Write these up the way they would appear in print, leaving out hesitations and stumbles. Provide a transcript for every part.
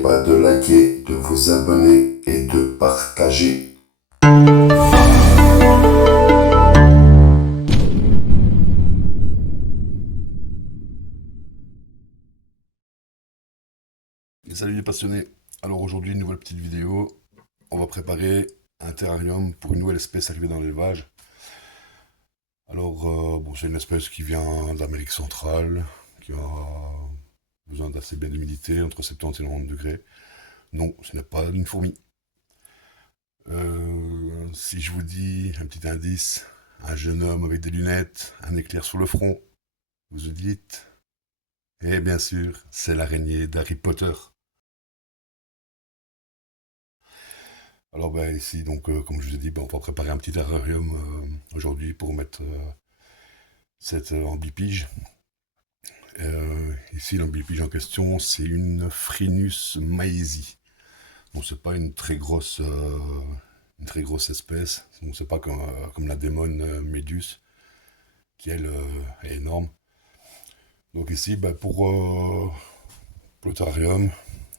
n'oubliez pas de liker, de vous abonner et de partager. Salut les passionnés. Alors aujourd'hui, une nouvelle petite vidéo. On va préparer un terrarium pour une nouvelle espèce arrivée dans l'élevage. Alors, c'est une espèce qui vient d'Amérique centrale, qui a besoin d'assez bien d'humidité, entre 70 et 90 degrés. Non, ce n'est pas une fourmi. Si je vous dis un petit indice, un jeune homme avec des lunettes, un éclair sur le front, vous vous dites, et bien sûr, c'est l'araignée d'Harry Potter. Alors ici, donc, comme je vous ai dit, on va préparer un petit terrarium aujourd'hui pour mettre cette ambipige. Ici, l'ambipige en question, c'est une Phrynis maesi. Bon, c'est pas une très grosse espèce. Bon, c'est pas comme la démon Médus, qui elle est énorme. Donc ici, pour le terrarium,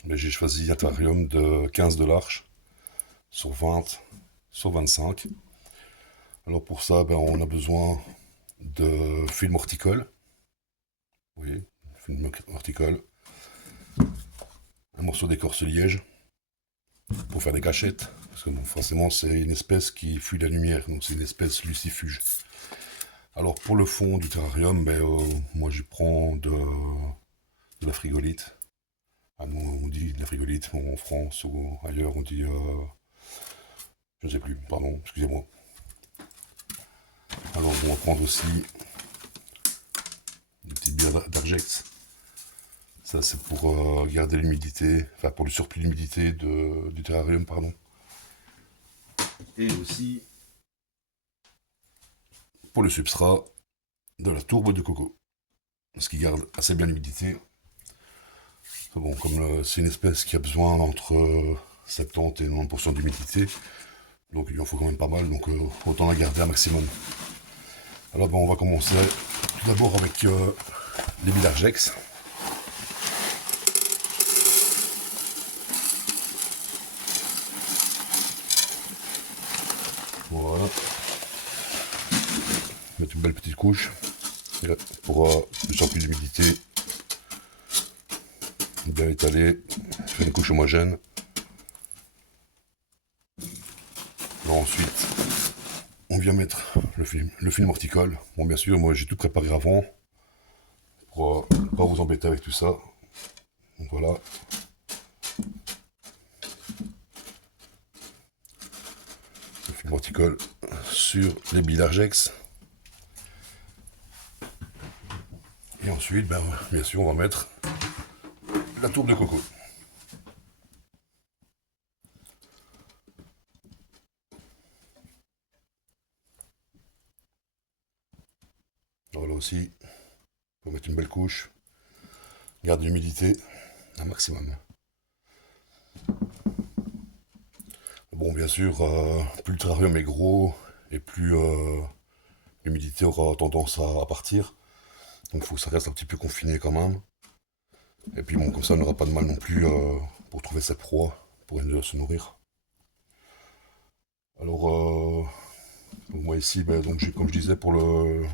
j'ai choisi un terrarium de 15 de large sur 20 sur 25. Alors pour ça, on a besoin de film horticole. Oui, film horticole. Un morceau d'écorce liège pour faire des cachettes. Parce que forcément, c'est une espèce qui fuit la lumière, donc c'est une espèce lucifuge. Alors pour le fond du terrarium, moi je prends de la frigolite. Ah, nous on dit de la frigolite, en France ou ailleurs on dit... je ne sais plus, pardon, excusez-moi. Alors on va prendre aussi des petites billes d'Argex. Ça c'est pour garder l'humidité, enfin pour le surplus d'humidité du terrarium, pardon. Et aussi pour le substrat de la tourbe de coco. Ce qui garde assez bien l'humidité. Bon, comme c'est une espèce qui a besoin entre 70 et 90% d'humidité, donc il en faut quand même pas mal, donc autant la garder un maximum. Alors on va commencer tout d'abord avec les billes d'Argex. Voilà. Mettre une belle petite couche pour le surplus d'humidité. Bien étaler, faire une couche homogène. Alors ensuite, on vient mettre le film horticole. Bon, bien sûr, moi j'ai tout préparé avant pour pas vous embêter avec tout ça. Donc voilà. Le film horticole sur les billes d'Argex. Et ensuite, bien sûr, on va mettre la tourbe de coco. Alors là aussi, on va mettre une belle couche. Garde l'humidité un maximum. Bon, bien sûr, plus le terrarium est gros et plus l'humidité aura tendance à partir. Donc il faut que ça reste un petit peu confiné quand même. Et puis bon, comme ça, on n'aura pas de mal non plus pour trouver sa proie, pour se nourrir. Alors, moi ici, donc, comme je disais, pour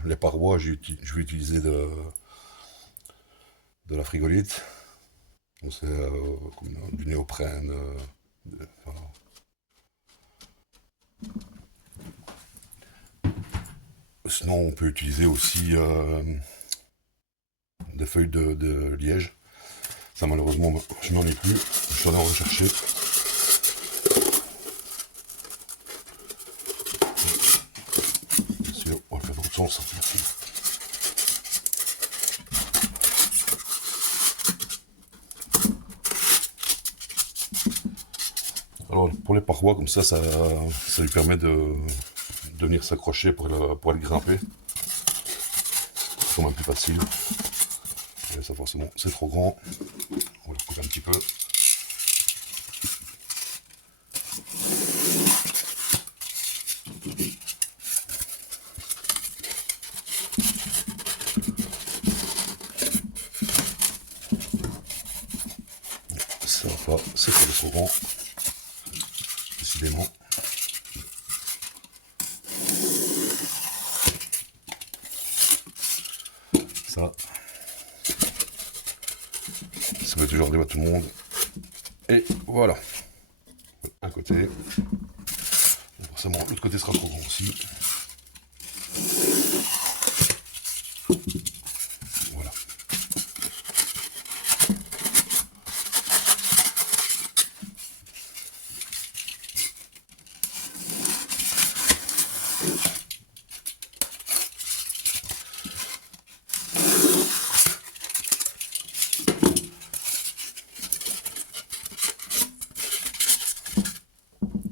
les parois, je vais utiliser de la frigolite. C'est du néoprène. Voilà. Sinon, on peut utiliser aussi des feuilles de liège. Ça, malheureusement, je n'en ai plus. Je dois en rechercher. Bien sûr, on va faire dans l'autre sens. Alors, pour les parois, comme ça lui permet de venir s'accrocher pour aller grimper. C'est quand même plus facile. Et ça, forcément, c'est trop grand. On va le couper un petit peu. Ça, fois, c'est pour le trop grand. Décidément. Ça va toujours arriver à tout le monde. Et voilà. Un côté. Forcément, l'autre côté sera trop grand aussi. Voilà.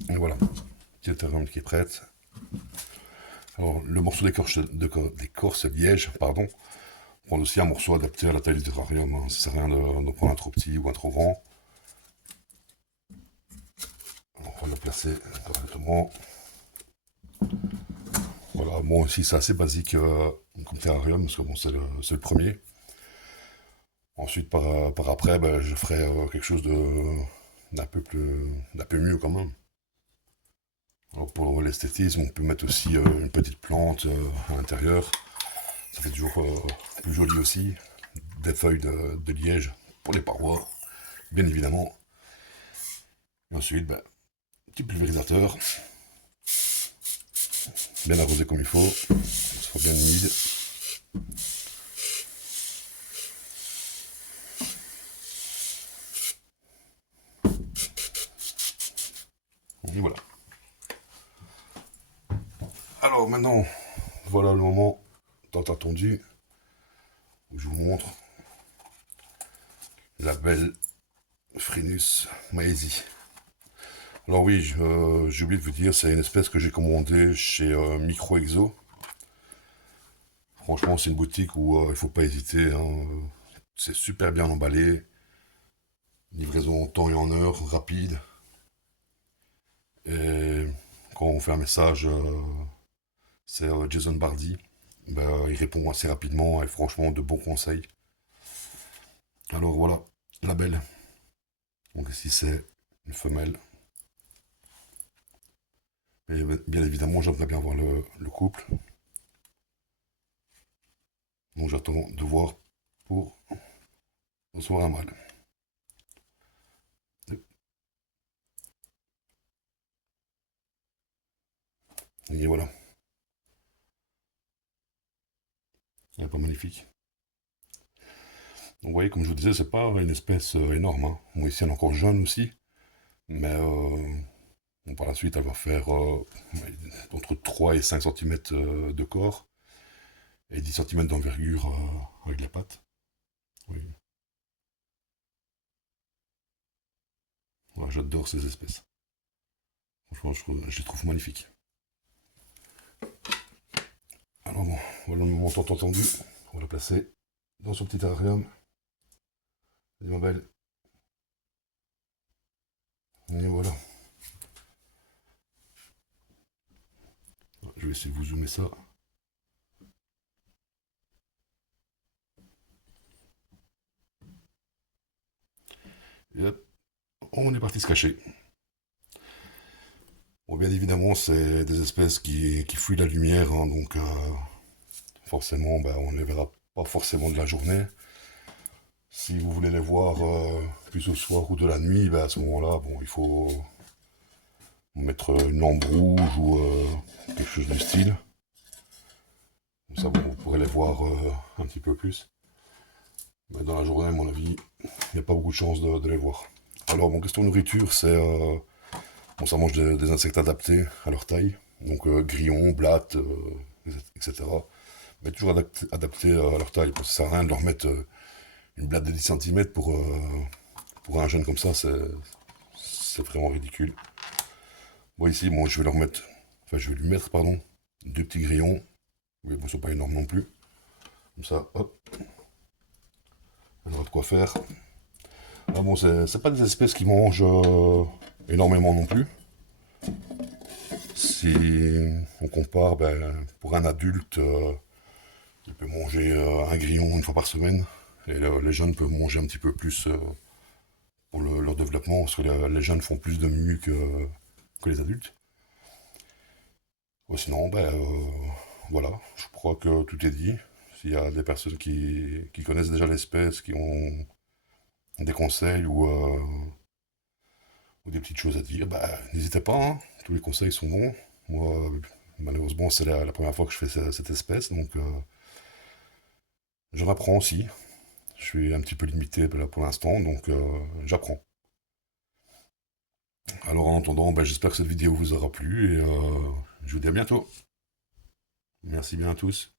Et voilà. Petite terrain qui est prête. Alors, le morceau d'écorce liège, pardon, prend aussi un morceau adapté à la taille du terrarium. Hein. Ça sert à rien de prendre un trop petit ou un trop grand. Alors, on va le placer correctement. Voilà, bon aussi c'est assez basique comme terrarium, parce que bon, c'est le premier. Ensuite, par après, ben, je ferai quelque chose d'un peu mieux quand même. Alors, pour l'esthétisme, on peut mettre aussi une petite plante à l'intérieur. Ça fait toujours plus joli aussi. Des feuilles de liège pour les parois, bien évidemment. Et ensuite, ben, petit pulvérisateur. Bien arrosé comme il faut. Ça soit bien humide. Et voilà. Alors maintenant, voilà le moment tant attendu où je vous montre la belle Phrynis maesi. Alors oui, j'ai oublié de vous dire, c'est une espèce que j'ai commandée chez Micro Exo. Franchement, c'est une boutique où il ne faut pas hésiter. Hein. C'est super bien emballé. Livraison en temps et en heure, rapide. Et quand on fait un message, c'est Jason Bardi. Ben, il répond assez rapidement et franchement de bons conseils. Alors voilà, la belle. Donc ici c'est une femelle. Et bien évidemment, j'aimerais bien voir le couple. Donc j'attends de voir pour recevoir un mâle. Et voilà. Il n'est pas magnifique. Donc vous voyez, comme je vous disais, c'est pas une espèce énorme. Hein. Moi ici, elle est encore jeune aussi. Mais bon, par la suite, elle va faire entre 3 et 5 cm de corps. Et 10 cm d'envergure avec les pattes. Oui. Ouais, j'adore ces espèces. Franchement, je les trouve magnifiques. Alors bon, voilà le moment tant entendu. On va le placer dans son petit terrarium. C'est ma belle. Et voilà. Je vais essayer de vous zoomer ça. Et hop, on est parti se cacher. Bon, bien évidemment, c'est des espèces qui fuient la lumière, hein, donc forcément, ben, on ne les verra pas forcément de la journée. Si vous voulez les voir plus au soir ou de la nuit, ben, à ce moment-là, bon, il faut mettre une lampe rouge ou quelque chose du style. Comme ça, bon, vous pourrez les voir un petit peu plus. Mais dans la journée, à mon avis, il n'y a pas beaucoup de chances de les voir. Alors, bon, question nourriture, c'est... bon, ça mange des insectes adaptés à leur taille. Donc, grillons, blattes, etc. Mais toujours adaptés à leur taille. Parce que ça sert à rien de leur mettre une blatte de 10 cm pour un jeune comme ça, c'est vraiment ridicule. Bon, ici, moi, je vais leur mettre... Enfin, je vais lui mettre, pardon, 2 petits grillons. Mais bon, ils sont pas énormes non plus. Comme ça, hop. Elle aura de quoi faire. Ah bon, c'est pas des espèces qui mangent énormément non plus. Si on compare, ben, pour un adulte, il peut manger un grillon une fois par semaine. Et les jeunes peuvent manger un petit peu plus pour leur développement, parce que les jeunes font plus de mue que les adultes. Sinon, voilà, je crois que tout est dit. S'il y a des personnes qui connaissent déjà l'espèce, qui ont des conseils ou des petites choses à dire, n'hésitez pas, hein. Tous les conseils sont bons. Moi, malheureusement, c'est la première fois que je fais cette espèce, donc j'en apprends aussi. Je suis un petit peu limité là, pour l'instant, donc j'apprends. Alors en attendant, j'espère que cette vidéo vous aura plu et je vous dis à bientôt. Merci bien à tous.